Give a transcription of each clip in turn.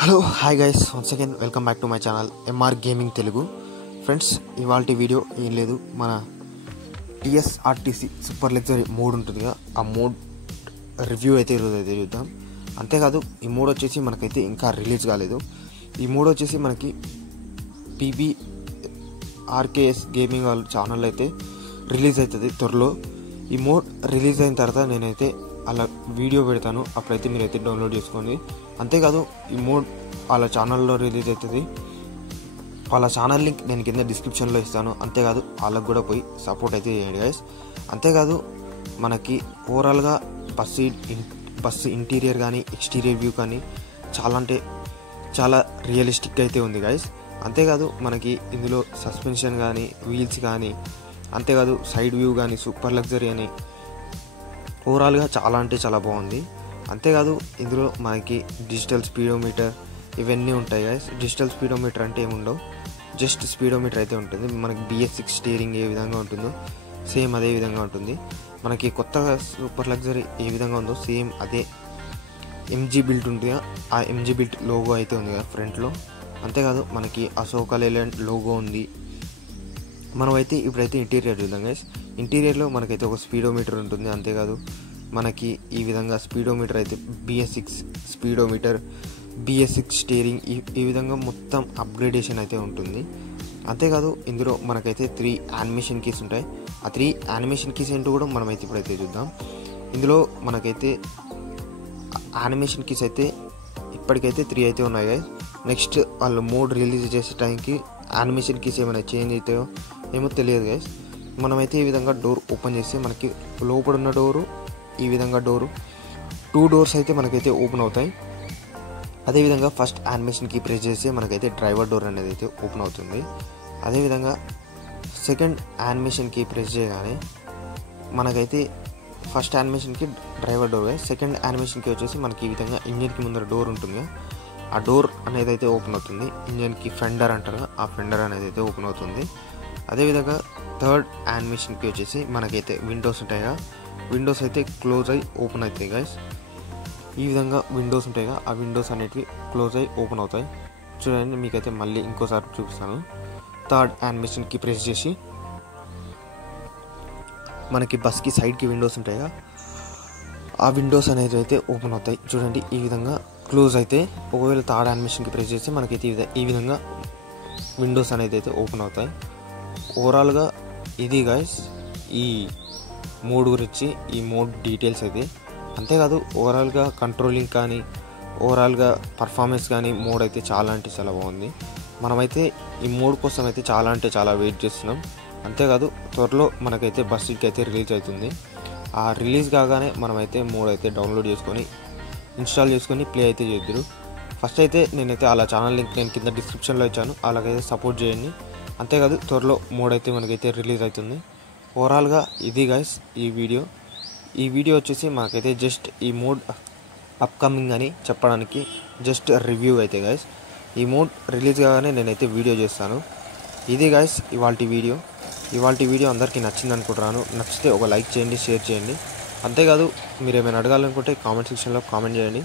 Hello hi guys, once again welcome back to my channel MR gaming Telugu. Friends, ఇవాల్టి video ఏం లేదు, మన TSRTC super luxury mode ఉంటుంది కదా, ఆ మోడ్ రివ్యూ అయితే ఈరోజు అయితే చూద్దాం. అంతేకాదు ఈ మోడ్ వచ్చేసి మనకైతే ఇంకా రిలీజ్ కాలేదు. ఈ మోడ్ వచ్చేసి మనకి PBRKS గేమింగ్ వాళ్ళ ఛానల్ అయితే రిలీజ్ అవుతుంది త్వరలో. ఈ మోడ్ రిలీజ్ అయిన తర్వాత నేనైతే అలా వీడియో పెడతాను, అప్పుడైతే మీరైతే డౌన్లోడ్ చేసుకోండి. అంతేకాదు ఈ మోడ్ వాళ్ళ ఛానల్లో రిలీజ్ అవుతుంది. వాళ్ళ ఛానల్ లింక్ నేను కింద డిస్క్రిప్షన్లో ఇస్తాను. అంతేకాదు వాళ్ళకు కూడా పోయి సపోర్ట్ అయితే చేయండి గైస్. అంతేకాదు మనకి ఓవరాల్గా బస్సు ఇంటీరియర్ కానీ ఎక్స్టీరియర్ వ్యూ కానీ చాలా అంటే చాలా రియలిస్టిక్ అయితే ఉంది గైస్. అంతేకాదు మనకి ఇందులో సస్పెన్షన్ కానీ వీల్స్ కానీ, అంతేకాదు సైడ్ వ్యూ కానీ సూపర్ లగ్జరీ అని ఓవరాల్గా చాలా అంటే చాలా బాగుంది. అంతేకాదు ఇందులో మనకి డిజిటల్ స్పీడోమీటర్ ఇవన్నీ ఉంటాయి గైస్. డిజిటల్ స్పీడోమీటర్ అంటే ఏముండవు, జస్ట్ స్పీడోమీటర్ అయితే ఉంటుంది. మనకి BS6 స్టీరింగ్ ఏ విధంగా ఉంటుందో సేమ్ అదే విధంగా ఉంటుంది. మనకి కొత్తగా సూపర్ లగ్జరీ ఏ విధంగా ఉందో సేమ్ అదే MG బిల్ట్ ఉంటుంది, ఆ MG బిల్ట్ లోగో అయితే ఉంది కదా ఫ్రంట్లో. అంతేకాదు మనకి అశోక లేలాండ్ లోగో ఉంది. మనమైతే ఇప్పుడైతే ఇంటీరియర్ చూద్దాం గైస్. ఇంటీరియర్లో మనకైతే ఒక స్పీడోమీటర్ ఉంటుంది. అంతేకాదు మనకి ఈ విధంగా స్పీడోమీటర్ అయితే BS6 స్పీడోమీటర్, BS6 స్టీరింగ్ ఈ విధంగా మొత్తం అప్గ్రేడేషన్ అయితే ఉంటుంది. అంతేకాదు ఇందులో మనకైతే 3 యానిమేషన్ కీస్ ఉంటాయి. ఆ 3 యానిమేషన్ కీస్ ఏంటో కూడా మనమైతే ఇప్పుడైతే చూద్దాం. ఇందులో మనకైతే యానిమేషన్ కీస్ అయితే ఇప్పటికైతే 3 అయితే ఉన్నాయి గైస్. నెక్స్ట్ వాళ్ళు మోడ్ రిలీజ్ చేసే టైంకి యానిమేషన్ కీస్ ఏమైనా చేంజ్ అవుతాయో ఏమో తెలియదు గైస్. మనమైతే ఈ విధంగా డోర్ ఓపెన్ చేస్తే మనకి లోపల ఉన్న డోరు, ఈ విధంగా డోరు 2 డోర్స్ అయితే మనకైతే ఓపెన్ అవుతాయి. అదేవిధంగా ఫస్ట్ యానిమేషన్ కీ ప్రెస్ చేస్తే మనకైతే డ్రైవర్ డోర్ అనేది అయితే ఓపెన్ అవుతుంది. అదేవిధంగా సెకండ్ యానిమేషన్ కీ ప్రెస్ చేయగానే మనకైతే ఫస్ట్ యానిమేషన్కి డ్రైవర్ డోర్, సెకండ్ యానిమేషన్కి వచ్చేసి మనకి ఈ విధంగా ఇంజన్కి ముందర డోర్ ఉంటుంది, ఆ డోర్ అనేది అయితే ఓపెన్ అవుతుంది. ఇంజన్కి ఫెండర్ అంటారు, ఆ ఫెండర్ అనేది అయితే ఓపెన్ అవుతుంది. అదేవిధంగా థర్డ్ యానిమేషన్కి వచ్చేసి మనకైతే విండోస్ ఉంటాయిగా, విండోస్ అయితే క్లోజ్ అయ్యి ఓపెన్ అవుతాయి గైస్. ఈ విధంగా విండోస్ ఉంటాయిగా, ఆ విండోస్ అనేటివి క్లోజ్ అయ్యి ఓపెన్ అవుతాయి. చూడండి, మీకైతే మళ్ళీ ఇంకోసారి చూపిస్తాను. థర్డ్ యానిమేషన్కి ప్రెస్ చేసి మనకి బస్కి సైడ్కి విండోస్ ఉంటాయిగా, ఆ విండోస్ అనేది అయితే ఓపెన్ అవుతాయి. చూడండి, ఈ విధంగా క్లోజ్ అయితే ఒకవేళ థర్డ్ యానిమేషన్కి ప్రెస్ చేస్తే మనకైతే ఈ విధంగా విండోస్ అనేది అయితే ఓపెన్ అవుతాయి. ఓవరాల్గా ఇది గైస్ ఈ మోడ్ గురించి, ఈ మోడ్ డీటెయిల్స్ అయితే. అంతేకాదు ఓవరాల్గా కంట్రోలింగ్ కానీ ఓవరాల్గా పర్ఫార్మెన్స్ కానీ మోడ్ అయితే చాలా అంటే చాలా బాగుంది. మనమైతే ఈ మోడ్ కోసం అయితే చాలా అంటే చాలా వెయిట్ చేస్తున్నాం. అంతేకాదు త్వరలో మనకైతే బస్సుకి అయితే రిలీజ్ అవుతుంది. ఆ రిలీజ్ కాగానే మనమైతే మోడ్ అయితే డౌన్లోడ్ చేసుకొని ఇన్స్టాల్ చేసుకొని ప్లే అయితే చేద్దురు. ఫస్ట్ అయితే నేనైతే అలా ఛానల్ లింక్ నేను కింద డిస్క్రిప్షన్లో ఇచ్చాను, అలాగైతే సపోర్ట్ చేయండి. అంతేకాదు త్వరలో మోడ్ అయితే మనకైతే రిలీజ్ అవుతుంది. ఓవరాల్గా ఇది గైస్ ఈ వీడియో వచ్చేసి మనకైతే జస్ట్ ఈ మోడ్ అప్కమింగ్ అని చెప్పడానికి జస్ట్ రివ్యూ అయితే గైస్. ఈ మోడ్ రిలీజ్ కాగానే నేనైతే వీడియో చేస్తాను. ఇది గైస్ ఇవాల్టి వీడియో అందరికీ నచ్చింది అనుకుంటున్నాను. నచ్చితే ఒక లైక్ చేయండి, షేర్ చేయండి. అంతేకాదు మీరు ఏమైనా అడగాలనుకుంటే కామెంట్ సెక్షన్లో కామెంట్ చేయండి.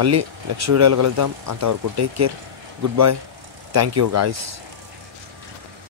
మళ్ళీ నెక్స్ట్ వీడియోలో కలుద్దాం. అంతవరకు take care, good bye, thank you guys.